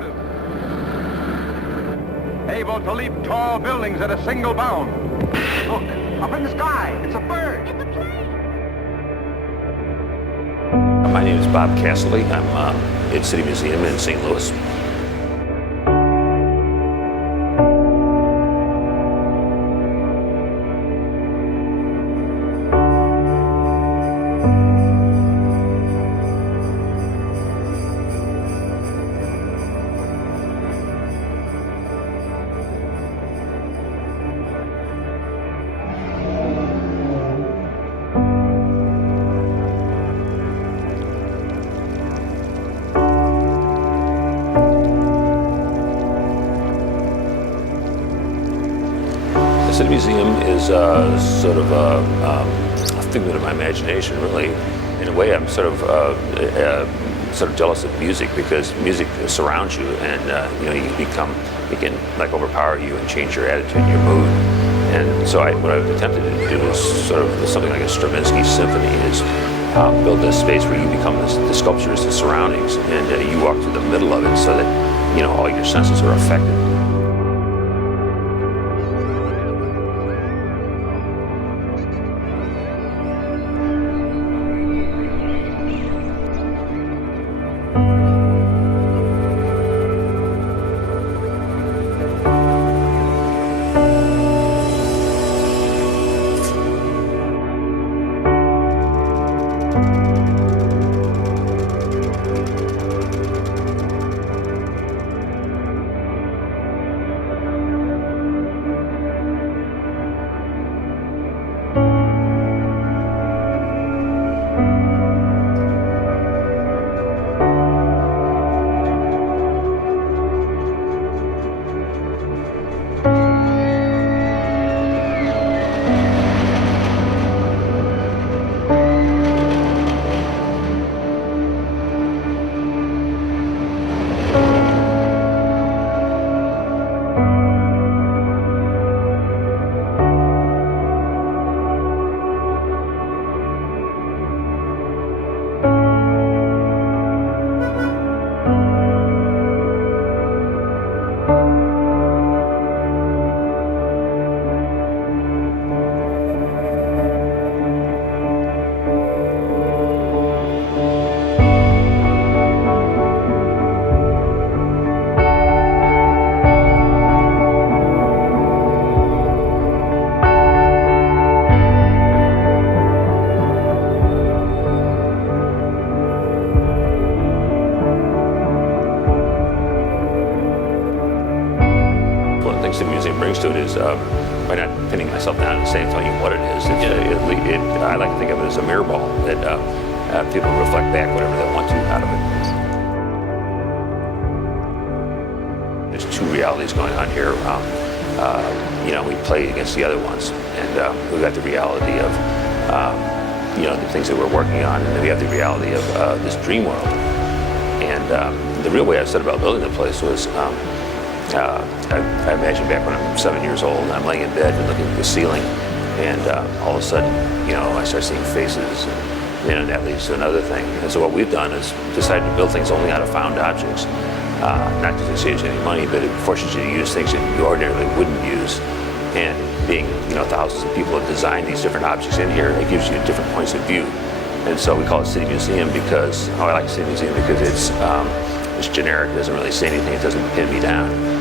locomotive. Able to leap tall buildings at a single bound. Look, up in the sky, it's a bird. It's a plane. My name is Bob Cassilly. I'm at City Museum in St. Louis. The City Museum is sort of a figment of my imagination, really. In a way, I'm sort of jealous of music, because music surrounds you, and it can like overpower you and change your attitude and your mood. And so what I've attempted to do is sort of something like a Stravinsky symphony, is build this space where you become the sculptures, the surroundings, and you walk through the middle of it, so that all your senses are affected. The museum brings to it is by not pinning myself down and saying, telling you what it is. I like to think of it as a mirror ball that people reflect back whatever they want to out of it. There's two realities going on here. We play against the other ones, and we've got the reality of the things that we're working on, and then we have the reality of this dream world. And the real way I set about building the place was. I imagine back when I'm 7 years old, and I'm laying in bed and looking at the ceiling, and all of a sudden, I start seeing faces, and that leads to another thing. And so what we've done is decided to build things only out of found objects, not to save any money, but it forces you to use things that you ordinarily wouldn't use. And being, thousands of people have designed these different objects in here, it gives you different points of view. And so we call it City Museum because, I like City Museum because it's generic, it doesn't really say anything, it doesn't pin me down.